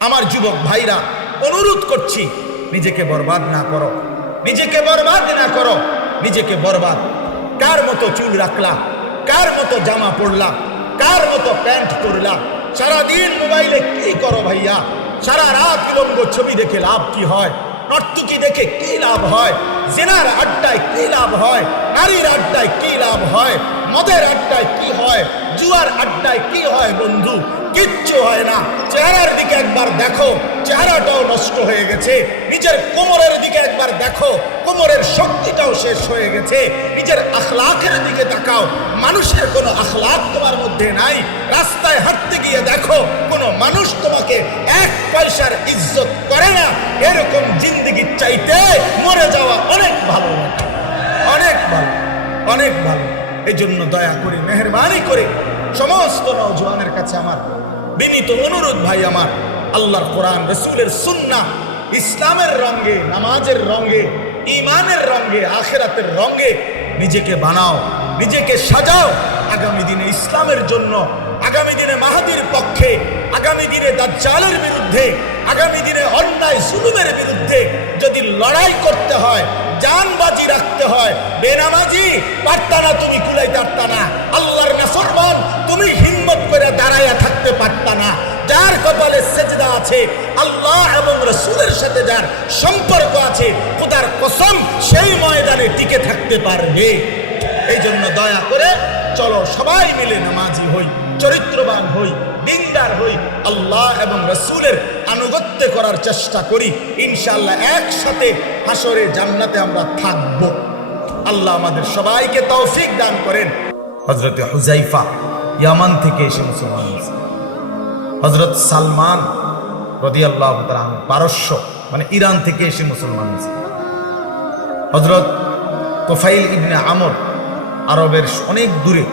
আমার যুবক ভাইরা, অনুরোধ করছি, নিজেকে বরবাদ না করো, নিজেকে বরবাদ না করো, নিজেকে বরবাদ। কার মতো চুল রাখলা, কার মতো জামা পরলা, কার মতো প্যান্ট পরলা, সারাদিন মোবাইলে কি করো ভাইয়া? সারা রাত উলঙ্গ ছবি দেখে লাভ কি হয়? নর্তকী দেখে কি লাভ হয়? জেনার আড্ডায় কি লাভ হয়? নারীর আড্ডায় কি লাভ হয়? মদের আড্ডায় কি হয়? জুয়ার আড্ডায় কি হয়? বন্ধু, কিচ্ছু হয় না। চেহারার দিকে একবার দেখো, চেহারাটাও নষ্ট হয়ে গেছে। নিজের কোমরের দিকে একবার দেখো, কোমরের শক্তিটাও শেষ হয়ে গেছে। নিজের আখলাকের দিকে তাকাও, মানুষের কোনো আখলাক তোমার মধ্যে নাই। রাস্তায় হাঁটতে গিয়ে দেখো, কোনো মানুষ তোমাকে এক পয়সার ইজ্জত করে না। এরকম জিন্দেগি চাইতে মরে যাওয়া অনেক ভালো, অনেক ভালো, অনেক ভালো। এই জন্য দয়া করে, মেহেরবানি করে সমস্ত নওজওয়ানের কাছে আমার বিনীত অনুরোধ, ভাই আমার, আল্লাহর কোরআন, রাসূলের সুন্নাহ, ইসলামের রঙে, নামাজের রঙে, ঈমানের রঙে, আখিরাতের রঙে নিজেকে বানাও, নিজেকে সাজাও। আগামী দিনে ইসলামের জন্য, আগামী দিনে মাহাদির পক্ষে, আগামী দিনে দাজ্জালের বিরুদ্ধে, আগামী দিনে অন্যায় জুলুমের বিরুদ্ধে যদি লড়াই করতে হয়, জানবাজি রাখতে হয়, বেনামাজি পারতা না, তুমি কুলাইতে পারতা না। আল্লাহর নাফরমান তুমি হিম্মত করে দাঁড়াইয়া থাকতে পারতা না। যার কপালে সেজদা আছে, আল্লাহ এবং রাসূলের সাথে যার সম্পর্ক আছে, খোদার কসম সেই ময়দানে টিকে থাকতে পারবে। এই জন্য দয়া করে চলো সবাই মিলে নামাজি হই, চরিত্রবান হই, দিনদার হই, আল্লাহ এবং রাসূলের আনুগত্য করার চেষ্টা করি। ইনশাআল্লাহ একসাথে হাসরে জান্নাতে আমরা থাকব। আল্লাহ আমাদের সবাইকে তৌফিক দান করেন। হযরত হুযাইফা ইয়ামান থেকে এসে মুসলমান হয়েছে। হযরত সালমান রাদিয়াল্লাহু তাআলা পারস্য মানে ইরান থেকে এসে মুসলমান হয়েছে। হযরত তুফাইল ইবনে আমর আরবের অনেক দূরে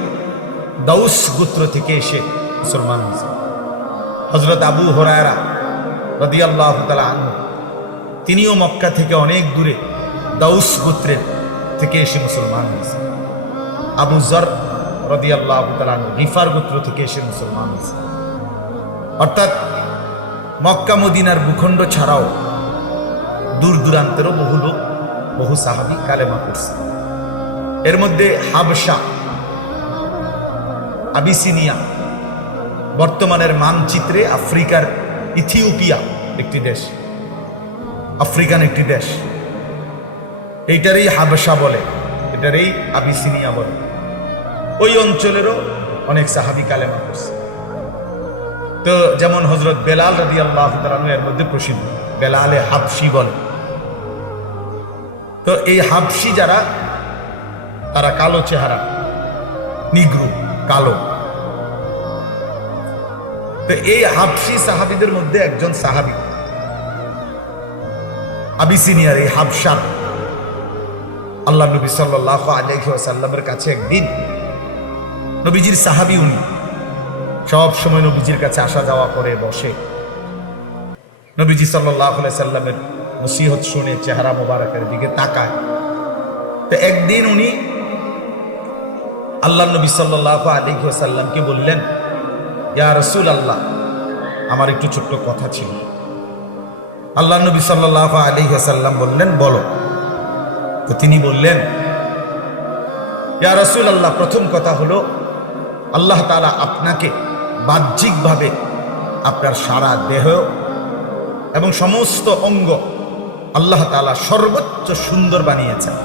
দাউস গোত্র থেকে এসে মুসলমান হয়েছে। হযরত আবু হুরায়রা রাদিয়াল্লাহু তাআলা আনহু তিনিও মক্কা থেকে অনেক দূরে দাউস গোত্রের থেকে এসে মুসলমান হয়েছে। আবু যর রাদিয়াল্লাহু তাআলা আনহু গিফার গোত্র থেকে এসে মুসলমান হয়েছে। অর্থাৎ মক্কা মদিনার ভূখণ্ড ছাড়াও দূর দূরান্তেরও বহু লোক, বহু সাহাবী কালেমা পড়ছে। এর মধ্যে হাবশা, আবিসিনিয়া, বর্তমানের মানচিত্রে আফ্রিকার ইথিওপিয়া একটি দেশ, আফ্রিকান একটি দেশ, এইটারই হাবশা বলে, এটারই আবিসিনিয়া বলে। ওই অঞ্চলেরও অনেক সাহাবী কালেমা পড়ছে। তো যেমন হযরত বেলাল রাদিয়াল্লাহু তাআলা এর মধ্যে প্রসিদ্ধ, বেলালে হাবশি বলে। তো এই হাবশি যারা, তারা কালো চেহারা, নিগ্রু, কালো। তো এই হাবশি সাহাবীদের মধ্যে একজন সাহাবী আবিসিনিয়ার এই হাবশার আল্লাহ নবী সাল্লাল্লাহু আলাইহি ওয়াসাল্লামের কাছে একদিন, নবীজির সাহাবী উনি, সব সময় নবীজির কাছে আসা যাওয়া করে, বসে, নবীজি সাল্লাল্লাহু আলাইহি সাল্লামের নসিহত শুনে চেহারা মোবারকের দিকে তাকায়। তো একদিন উনি আল্লাহ নবী সাল্লাল্লাহু আলাইহি ওয়াসাল্লামকে বললেন, ইয়া রাসূলুল্লাহ, আমার একটু ছোট্ট কথা ছিল। আল্লাহ নবী সাল্লাল্লাহু আলাইহি ওয়াসাল্লাম বললেন, বলো। তো তিনি বললেন, ইয়া রাসূলুল্লাহ, প্রথম কথা হলো, আল্লাহ তাআলা আপনাকে বাহ্যিকভাবে আপনার সারা দেহ এবং সমস্ত অঙ্গ আল্লাহ তাআলা সর্বোচ্চ সুন্দর বানিয়েছেন।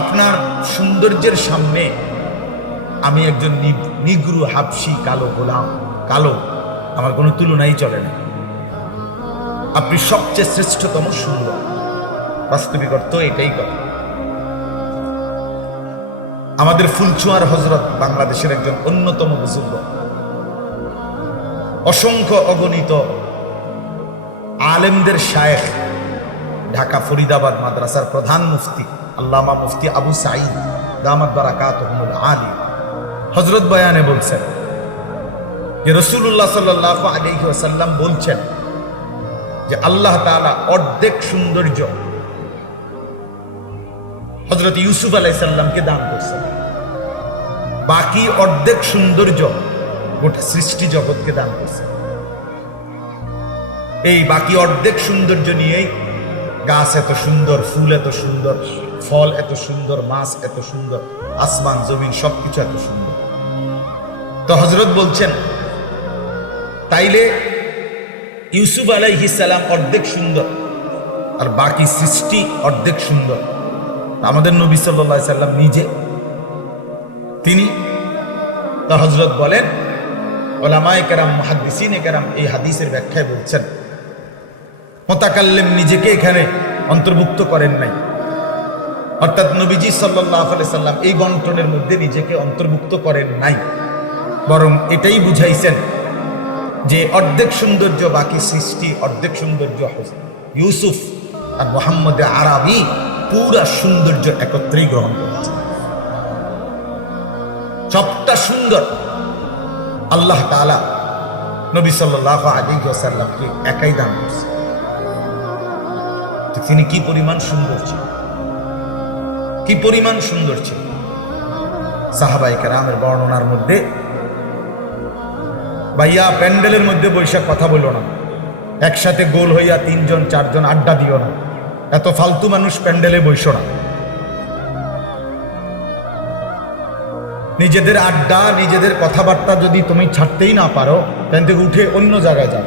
আপনার সৌন্দর্যের সামনে আমি একজন নিগ্রু হাবশি কালো গোলাম, কালো, আমার কোনো তুলনাই চলে না। আপনি সবচেয়ে শ্রেষ্ঠতম সুন্দর। বাস্তবিক অর্থ এটাই কথা। আমাদের ফুলচুয়ার হযরত বাংলাদেশের একজন অন্যতম বুজুর্গ, অসংখ্য অগণিত আলেমদের শায়েখ, ঢাকা ফরিদাবাদ মাদ্রাসার প্রধান মুফতি আল্লামা মুফতি আবু সাঈদ দামাত বারাকাতুহুল আলী হযরত বয়ানে বলছেন যে রাসূলুল্লাহ সাল্লাল্লাহু আলাইহি ওয়াসাল্লাম বলছেন যে আল্লাহ তাআলা অর্ধেক সৌন্দর্য হযরত ইউসুফ আলাইহিস সালামকে দান করছেন, বাকি অর্ধেক সৌন্দর্য গোটা সৃষ্টি জগৎকে দান করছেন। এই বাকি অর্ধেক সৌন্দর্য নিয়েই গাছ এত সুন্দর, ফুল এত সুন্দর, ফল এত সুন্দর, মাছ এত সুন্দর, আসমান জমিন সবকিছু এত সুন্দর। তো হযরত বলছেন তাইলে ইউসুফ আলাইহিস সালাম অর্ধেক সুন্দর আর বাকি সৃষ্টি অর্ধেক সুন্দর। আমাদের নবী সাল্লাল্লাহু আলাইহি সাল্লাম নিজে তিনি। তো হযরত বলেন, উলামায়ে কেরাম, মুহাদ্দিসিনে কেরাম এই হাদিসের ব্যাখ্যায় বলছেন, মুতাকাল্লিম নিজেকে এখানে অন্তর্ভুক্ত করেন নাই, অর্থাৎ নবীজি সাল্লাল্লাহু আলাইহি সাল্লাম এই বন্টনের মধ্যে নিজেকে অন্তর্ভুক্ত করেন নাই, বরং এটাই বুঝাইছেন যে অর্ধেক সৌন্দর্য বাকি সৃষ্টি, অর্ধেক সৌন্দর্য ইউসুফ আর মুহাম্মদ আরবি পুরা সৌন্দর্য একত্রেই গ্রহণ করেছে। সবটা সুন্দর আল্লাহ তাআলা নবী সাল্লাল্লাহু আলাইহি ওয়াসাল্লামকে একাই দান করেছেন। তিনি কি পরিমাণ সুন্দর ছিলেন, কি পরিমাণ সুন্দর ছিলেন। সাহাবায়ে কেরামের বর্ণনার মধ্যে, ভাইয়া প্যান্ডেলের মধ্যে বৈশাখ কথা বলো না, একসাথে গোল হইয়া 3 জন 4 জন আড্ডা দিও না, এত ফালতু মানুষ প্যান্ডেলে বইসো না। নিজেদের আড্ডা, নিজেদের কথাবার্তা যদি তুমি ছাড়তেই না পারো, তাহলে থেকে উঠে অন্য জায়গায় যাও।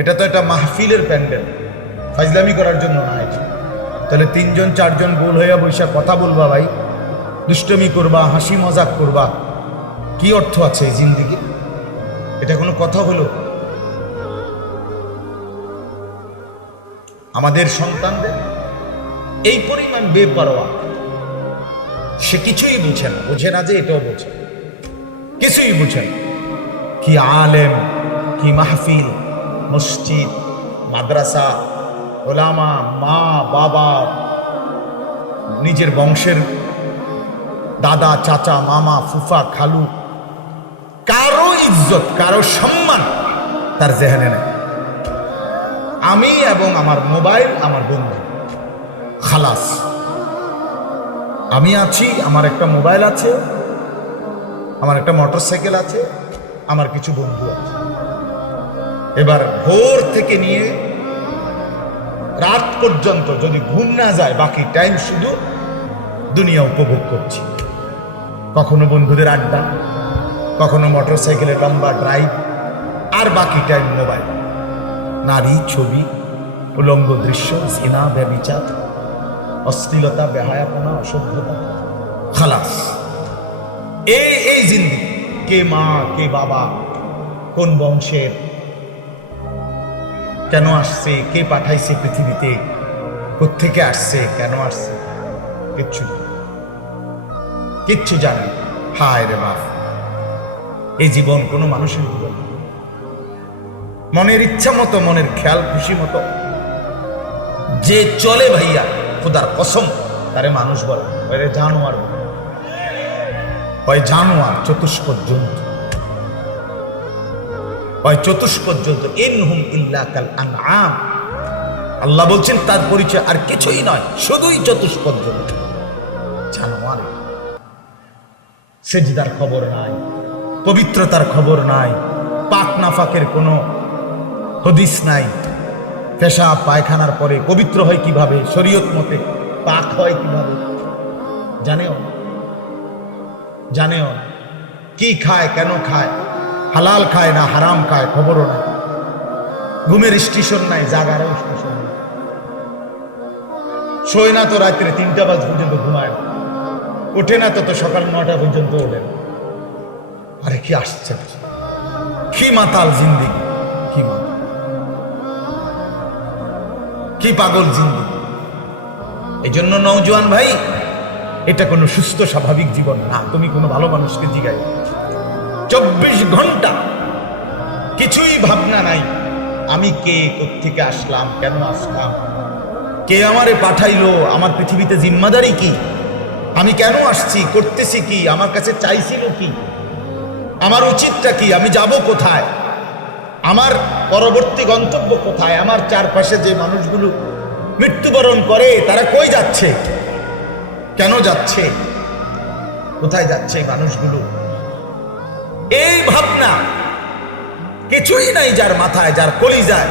এটা তো একটা মাহফিলের প্যান্ডেল, ফাজলামি করার জন্য না। তাহলে 3 জন 4 জন গোল হইয়া বৈশাখ কথা বলবা ভাই, দুষ্টমি করবা, হাসি মজাক করবা, কি অর্থ আছে এই জিন্দেগি? এটা কোনো কথা হলো? আমাদের সন্তানদের এই পরিমাণ বেপরোয়া, সে কিছুই বুঝে না, বুঝে না যে এটাও বোঝে, কিছুই বুঝে না। কি আলেম, কি মাহফিল, মসজিদ, মাদ্রাসা, ওলামা, মা বাবা, নিজের বংশের দাদা চাচা মামা ফুফা খালু, কারো ইজ্জত কারো সম্মান তার জেহানে নেই। আমি এবং আমার মোবাইল, আমার বন্ধু, খালাস। আমি আছি, আমার একটা মোবাইল আছে, আমার একটা মোটরসাইকেল আছে, আমার কিছু বন্ধু আছে। এবার ভোর থেকে নিয়ে রাত পর্যন্ত যদি ঘুম না যায়, বাকি টাইম শুধু দুনিয়া উপভোগ করছি। কখনো বন্ধুদের আড্ডা, কখনো মোটরসাইকেলের লম্বা ড্রাইভ, আর বাকি টাইম মোবাইল, নারী, ছবি, উলঙ্গ দৃশ্য, জিনা, ব্যভিচার, অশ্লীলতা, বেহায়াপনা, অসভ্যতা, খালাস। এই জিন্দেগি। কে মা, কে বাবা, কোন বংশের, কেন আসছে, কে পাঠাইছে পৃথিবীতে, কোত্থেকে আসছে, কেন আসছে, কিচ্ছু জানে। হায় রে বাপ, এই জীবন কোনো মানুষের জীবন। মনের ইচ্ছা মতো, মনের খেয়াল খুশি মতো যে চলে ভাইয়া, খোদার কসম তারে মানুষ বলে, ওরে জানোয়ার বলে। হয় জানোয়ার, চতুষ্পদ জন্তু, হয় চতুষ্পদ জন্তু। ইনহুম ইল্লা কাল আনআম। আল্লাহ বলছেন তার পরিচয় আর কিছুই নয়, শুধুই চতুষ্পদ জন্তু, জানোয়ার। সেজদার খবর নাই, পবিত্রতার খবর নাই, পাক নাফাকের কোনো হদিস নাই। পেশাব পায়খানার পরে পবিত্র হয় কিভাবে, শরীয়ত মতে পাক হয় কিভাবে জানেও জানেও। কি খায়, কেন খায়, হালাল খায় না হারাম খায় খবরও নাই। ঘুমের স্টেশন নাই, জাগারও স্টেশন নাই। শোয় না তো রাত্রে 3টা বাজ পর্যন্ত ঘুমায়, ওঠে না তো সকাল 9টা পর্যন্ত ওঠে। আরে কি আসছে, কি মাতাল জিন্দেগি, কি মাতাল, কি পাগল জিন্দেগি। এই জন্য নওজোয়ান ভাই, এটা কোনো সুস্থ স্বাভাবিক জীবন না। তুমি কোনো ভালো মানুষকে জিগাই, 24 ঘন্টা কিছুই ভাবনা নাই, আমি কে, কোত্থেকে আসলাম, কেন আসলাম, কে আমারে পাঠাইলো, আমার পৃথিবীতে জিম্মাদারি কি, আমি কেন আসছি, করতেছি কি, আমার কাছে চাইছিল কি, আমার উচিতটা কি, আমি যাব কোথায়, আমার পরবর্তী গন্তব্য কোথায়, আমার চারপাশে যে মানুষগুলো মৃত্যুবরণ করে তারা কই যাচ্ছে, কেন যাচ্ছে, কোথায় যাচ্ছে এই মানুষগুলো। এই ভাবনা না, কিছুই নাই যার মাথায়, যার কলিজায়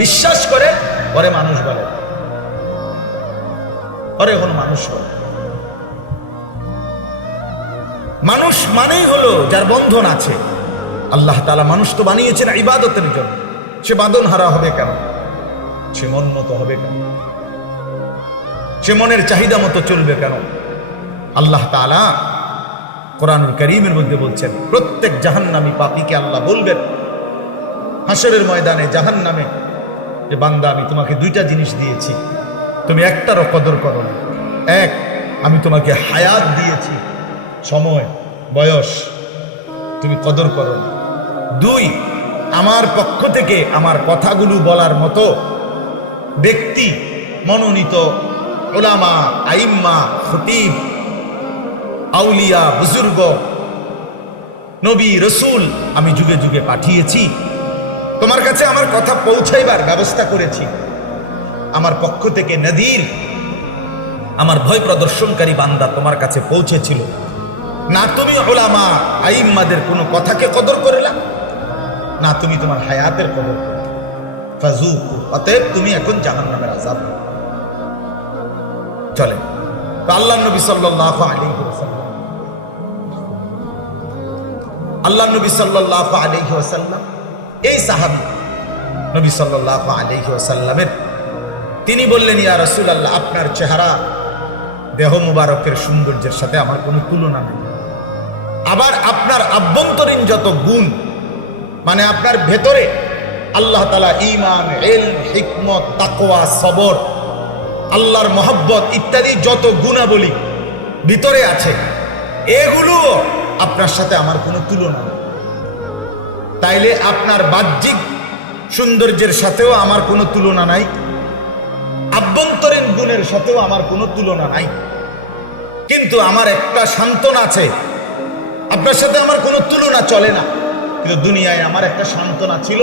বিশ্বাস করে, পরে মানুষ বলে, পরে কোনো মানুষ বলে। মানুষ মানেই হলো যার বন্ধন আছে। আল্লাহ তাআলা মানুষ তো বানিয়েছেন ইবাদতের জন্য, সে বাঁধন হারা হবে কেন? সে মন মতো হবে কেন? সে মনের চাহিদা মতো চলবে কেন? আল্লাহ তাআলা কোরআনুল কারীমের মধ্যে বলছেন, প্রত্যেক জাহান্নামী পাপীকে আল্লাহ বলবেন হাসরের ময়দানে, জাহান্নামে, যে বান্দা আমি তোমাকে দুইটা জিনিস দিয়েছি, তুমি একটারও কদর করো না। এক, আমি তোমাকে হায়াত দিয়েছি, সময়, বয়স, তুমি কদর করো না। দুই, আমার পক্ষ থেকে আমার কথাগুলো বলার মতো ব্যক্তি, মনোনীত উলামা, আইম্মা, খতিব, আউলিয়া, বুজুর্গ, নবী, রসুল আমি যুগে যুগে পাঠিয়েছি, তোমার কাছে আমার কথা পৌঁছাইবার ব্যবস্থা করেছি। আমার পক্ষ থেকে নদীর, আমার ভয় প্রদর্শনকারী বান্দা তোমার কাছে পৌঁছেছিল না। তুমি উলামা, আইম্মাদের কোনো কথাকে কদর করলা না, তুমি তোমার হায়াতের কদর করলে। ফাযুকু, অতএব তুমি এখন জাহান্নামের আযাব। চলে তো আল্লাহর নবী সাল্লাল্লাহু আলাইহি ওয়াসাল্লাম, আল্লাহর নবী সাল্লাল্লাহু আলাইহি ওয়াসাল্লাম, এই সাহাবী নবী সাল্লাল্লাহু আলাইহি ওয়াসাল্লামের, তিনি বললেন, ইয়া রাসূলুল্লাহ, আপনার চেহারা, দেহ মুবারকের সৌন্দর্যের সাথে আমার কোনো তুলনা নেই। আবার আপনার আভ্যন্তরীণ যত গুণ, মানে আপনার ভেতরে আল্লাহ তাআলা ঈমান, ইলম, হিকমত, তাকওয়া, সবর, আল্লাহর মহব্বত ইত্যাদি যত গুণাবলী ভিতরে আছে, এগুলো আপনার সাথে আমার কোনো তুলনা নেই। তাইলে আপনার বাহ্যিক সৌন্দর্যের সাথেও আমার কোনো তুলনা নাই, আভ্যন্তরীণ গুণের সাথেও আমার কোনো তুলনা নাই। কিন্তু আমার একটা সান্ত্বনা আছে, আপনার সাথে আমার কোনো তুলনা চলে না। কিন্তু দুনিয়ায় আমার একটা সান্ত্বনা ছিল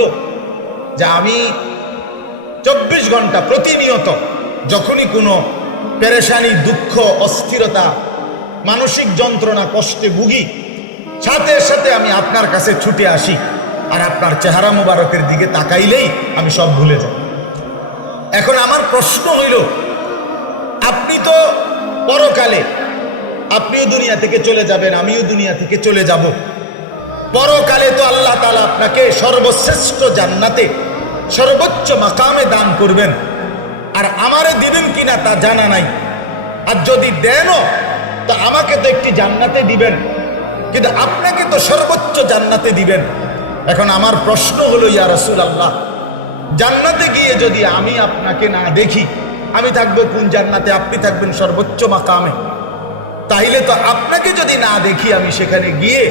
যে আমি 24 ঘন্টা প্রতিনিয়ত যখনই কোনো পেরেশানি, দুঃখ, অস্থিরতা, মানসিক যন্ত্রণা, কষ্টে ভুগি, সাথে সাথে আমি আপনার কাছে ছুটে আসি, আর আপনার চেহারা মুবারকের দিকে তাকাইলেই আমি সব ভুলে যাই। এখন আমার প্রশ্ন হইল, আপনি তো পরকালে, আপনিও দুনিয়া থেকে চলে যাবেন, আমিও দুনিয়া থেকে চলে যাব। পরকালে তো আল্লাহ তাআলা আপনাকে সর্বশ্রেষ্ঠ জান্নাতে, সর্বোচ্চ মাকামে দান করবেন, আর আমারে দিবেন কিনা তা জানা নাই। আর যদি দেনও, তো আমাকে তো একটি জান্নাতে দিবেন, কিন্তু আপনাকে তো সর্বোচ্চ জান্নাতে দিবেন। এখন আমার প্রশ্ন হলো, ইয়া রাসূলুল্লাহ, জান্নাতে গিয়ে যদি আমি আপনাকে না দেখি, আমি থাকবো কোন জান্নাতে? আপনি থাকবেন সর্বোচ্চ মাকামে। তাইলে তো আপনাকে যদি না দেখি আমি সেখানে গিয়ে,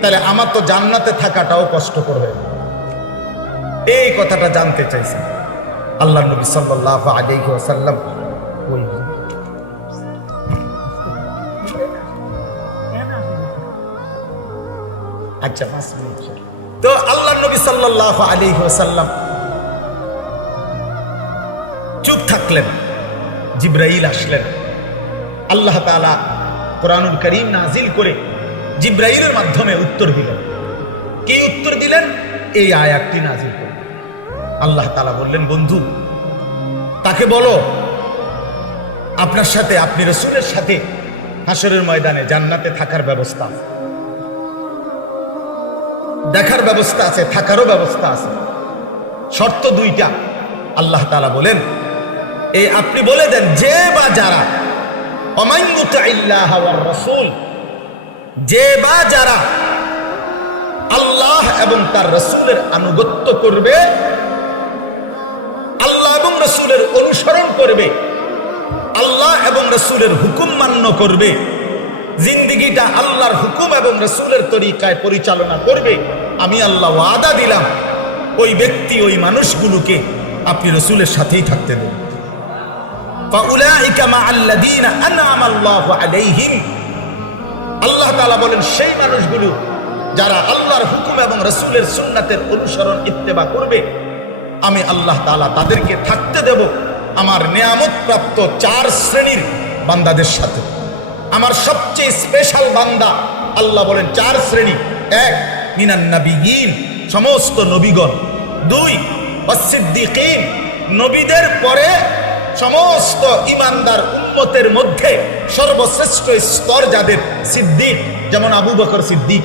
তাহলে আমার তো জান্নাতে থাকাটাও কষ্টকর হয়ে যাবে। এই কথাটা জানতে চাইছেন আল্লাহর নবী সাল্লাল্লাহু আলাইহি ওয়াসাল্লাম। আচ্ছা, তো আল্লাহর নবী সাল্লাল্লাহু আলাইহি ওয়াসাল্লাম চুপ থাকলেন। জিবরাইল আসলেন। আল্লাহ তাআলা কোরআনুল কারীম নাজিল করে জিবরাইলের মাধ্যমে উত্তর দিলেন। কি উত্তর দিলেন? এই আয়াতটি নাজিল করে আল্লাহ তাআলা বললেন, বন্ধু, তাকে বলো আপনার সাথে, আপনি রাসূলের সাথে হাসরের ময়দানে জান্নাতে থাকার ব্যবস্থা আছে, দেখার ব্যবস্থা আছে, থাকারও ব্যবস্থা আছে। শর্ত দুইটা। আল্লাহ তাআলা বলেন, এই আপনি বলে দেন, যে বা যারা, ওমান ইউতিইল্লাহ ওয়ার রাসূল, যে বা যারা আল্লাহ এবং তার রাসূলের আনুগত্য করবে, আল্লাহ এবং রাসূলের অনুসরণ করবে, আল্লাহ এবং রাসূলের হুকুম মান্য করবে, জিন্দেগিটা আল্লাহর হুকুম এবং রাসূলের তরিকায় পরিচালনা করবে, আমি আল্লাহ ওয়াদা দিলাম ওই ব্যক্তি, ওই মানুষগুলোকে আপনি রাসূলের সাথেই থাকতে দেন। ফাউলাইকা মাআল্লাযীনা আনআমা আল্লাহু আলাইহিম, আল্লাহ তাআলা বলেন, সেই মানুষগুলো যারা আল্লাহর হুকুম এবং রাসূলের সুন্নাতের অনুসরণ ইত্তেবা করবে, আমি আল্লাহ তাআলা তাদেরকে থাকতে দেব আমার নেয়ামত প্রাপ্ত 4 শ্রেণীর বান্দাদের সাথে। আমার সবচেয়ে স্পেশাল বান্দা, আল্লাহ বলেন 4 শ্রেণী। 1, মিনান নাবিয়িন, সমস্ত নবীগণ। 2 ওয়াসসিদ্দিকিন, নবীদের পরে সমস্ত ইমানদার উম্মতের মধ্যে সর্বশ্রেষ্ঠ স্তর যাদের, সিদ্দিক, যেমন আবু বকর সিদ্দিক।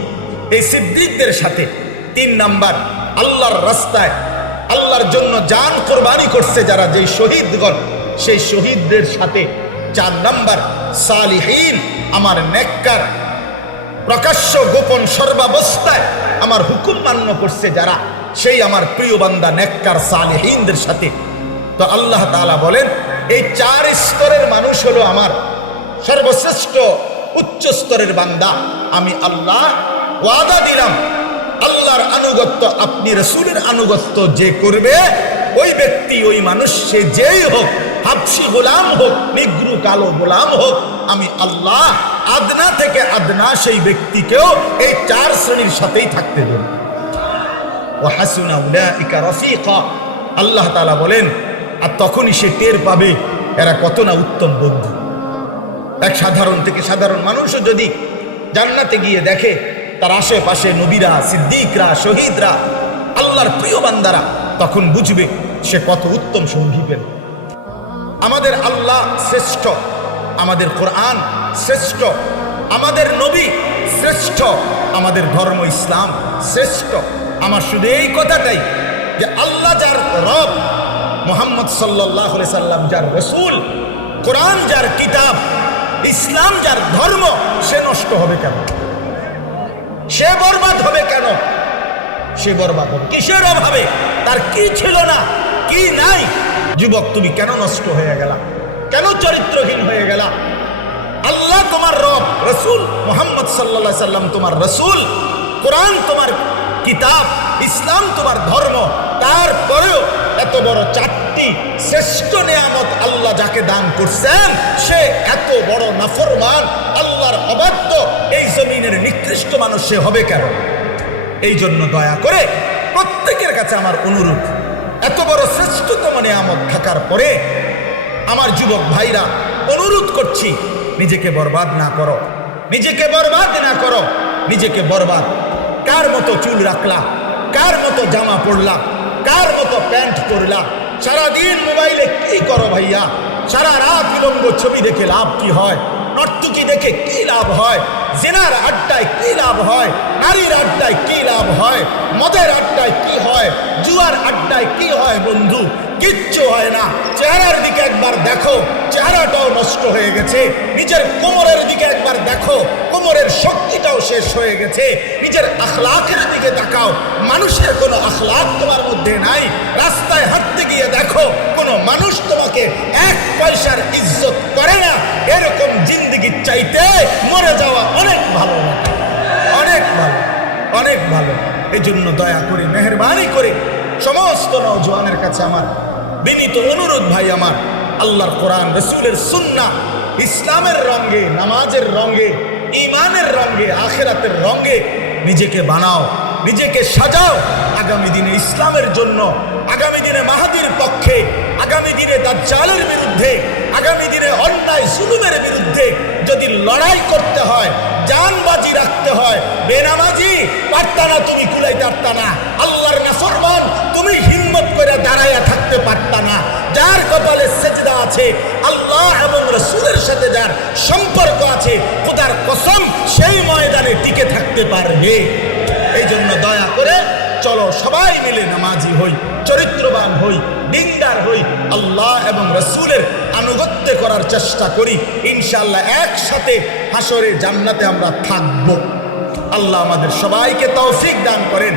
এই সিদ্দিকদের সাথে 3 নাম্বার আল্লাহর রাস্তায় আল্লাহর জন্য জান কোরবানি করছে যারা, যেই শহীদগণ, সেই শহীদদের সাথে 4 নাম্বার সালিহীন, আমার নেককার, প্রকাশ্য গোপন সর্বাবস্থায় আমার হুকুম মান্য করছে যারা, সেই আমার প্রিয় বান্দা নেককার সালিহীনদের সাথে। তো আল্লাহ তাআলা বলেন এই 4 স্তরের মানুষ হলো আমার সর্বশ্রেষ্ঠ উচ্চ স্তরের বান্দা। আমি আল্লাহ ওয়াদা দিলাম, আল্লাহর আনুগত্য, আপনি রাসূলের আনুগত্য যে করবে, ওই ব্যক্তি, ওই মানুষ, সে যেই হোক, হাবশি গোলাম হোক, নিগ্রু কালো গোলাম হোক, আমি আল্লাহ আদনা থেকে আদনা সেই ব্যক্তিকেও এই 4 শ্রেণীর সাথেই থাকতে দেব। ওয়া হাসুনা উলাইকা রাফিকা, আল্লাহ তাআলা বলেন, আর তখনই সে টের পাবে এরা কত না উত্তম বন্ধু। এক সাধারণ থেকে সাধারণ মানুষও যদি জান্নাতে গিয়ে দেখে তার আশেপাশে নবীরা, সিদ্দিকরা, শহীদরা, আল্লাহর প্রিয় বান্দারা, তখন বুঝবে সে কত উত্তম সঙ্গী পেল। আমাদের আল্লাহ শ্রেষ্ঠ, আমাদের কোরআন শ্রেষ্ঠ, আমাদের নবী শ্রেষ্ঠ, আমাদের ধর্ম ইসলাম শ্রেষ্ঠ। আমার শুধু এই কথাটাই যে আল্লাহ যার রব, মুহাম্মদ সাল্লাল্লাহু আলাইহি সাল্লাম যার রাসূল, কোরআন যার কিতাব, ইসলাম যার ধর্ম, সে নষ্ট হবে কেন? সে বরবাদ হবে কেন? সে বরবাদ হবে কিসের অভাবে? তার কি ছিল না, কি নাই? যুবক, তুমি কেন নষ্ট হয়ে গেলা? কেন চরিত্রহীন হয়ে গেলা? আল্লাহ তোমার রব, রাসূল মুহাম্মদ সাল্লাল্লাহু আলাইহি সাল্লাম তোমার রাসূল, কোরআন তোমার কিতাব, ইসলাম তোমার ধর্ম, তারপরেও এত বড় 4টি শ্রেষ্ঠ নিয়ামত আল্লাহ যাকে দান করছেন, সে এত বড় নাফরমান, আল্লাহর অবাধ্য, এই জমিনের নিকৃষ্ট মানুষ সে হবে কেন? এই জন্য দয়া করে প্রত্যেকের কাছে আমার অনুরোধ, এত বড় শ্রেষ্ঠতম নিয়ামত থাকার পরে আমার যুবক ভাইরা অনুরোধ করছি, নিজেকে বরবাদ না করো, নিজেকে বরবাদ না করো, নিজেকে বরবাদ। কার মতো চুল রাখলা, কার মতো জামা পরলা, কার মতো প্যান্ট পরলা, সারাদিন মোবাইলে কি করো ভাইয়া? সারা রাত বিলম্ব ছবি দেখে লাভ কি হয়? নর্তকী দেখে কি লাভ হয়? জিনার আড্ডায় কি লাভ হয়? নারীর আড্ডায় কি লাভ হয়? মদের আড্ডায় কি হয়? জুয়ার আড্ডায় কি হয়? বন্ধু, কিচ্ছু হয় না। চেহারার দিকে একবার দেখো, চেহারাটাও নষ্ট হয়ে গেছে। নিজের কোমরের দিকে একবার দেখো, কোমরের শক্তিটাও শেষ হয়ে গেছে। নিজের আখলাকের দিকে তাকাও, মানুষের কোনো আখলাক তোমার মধ্যে নাই। রাস্তায় হাঁটতে গিয়ে দেখো, কোনো মানুষ তোমাকে 1 পয়সার ইজ্জত করে না। এরকম জিন্দেগির চাইতে মরে যাওয়া অনেক ভালো, অনেক ভালো, অনেক ভালো। এই জন্য দয়া করে, মেহেরবানি করে সমস্ত নওজওয়ানের কাছে আমার বিনীত অনুরোধ, ভাই আমার, আল্লাহর কোরআন, রাসূলের সুন্নাহ, ইসলামের রঙে, নামাজের রঙে, ঈমানের রঙে, আখিরাতের রঙে নিজেকে বানাও, নিজেকে সাজাও আগামী দিনে ইসলামের জন্য, আগামী দিনে মাহাদির পক্ষে, আগামী দিনে দাজ্জালের বিরুদ্ধে, আগামী দিনে অন্যায় জুলুমের বিরুদ্ধে যদি লড়াই করতে হয়, জানবাজি রাখতে হয়, বেনামাজি পারতা না, তুমি কুলাইতে পারতা না, আল্লাহর নাফরমান তুমি হিম্মত করে দাঁড়াইয়া থাকতে পারতা না। যার কপালে সেজদা আছে, আল্লাহ এবং রাসূলের সাথে যার সম্পর্ক আছে, খোদার কসম সেই ময়দানে টিকে থাকতে পারবে। এই জন্য দয়া করে চলো সবাই মিলে নামাজি হই, চরিত্রবান হই, দিনদার হই, আল্লাহ এবং রাসূলের আনুগত্য করার চেষ্টা করি। ইনশাআল্লাহ একসাথে হাসরে জান্নাতে আমরা থাকব। আল্লাহ আমাদের সবাইকে তৌফিক দান করেন।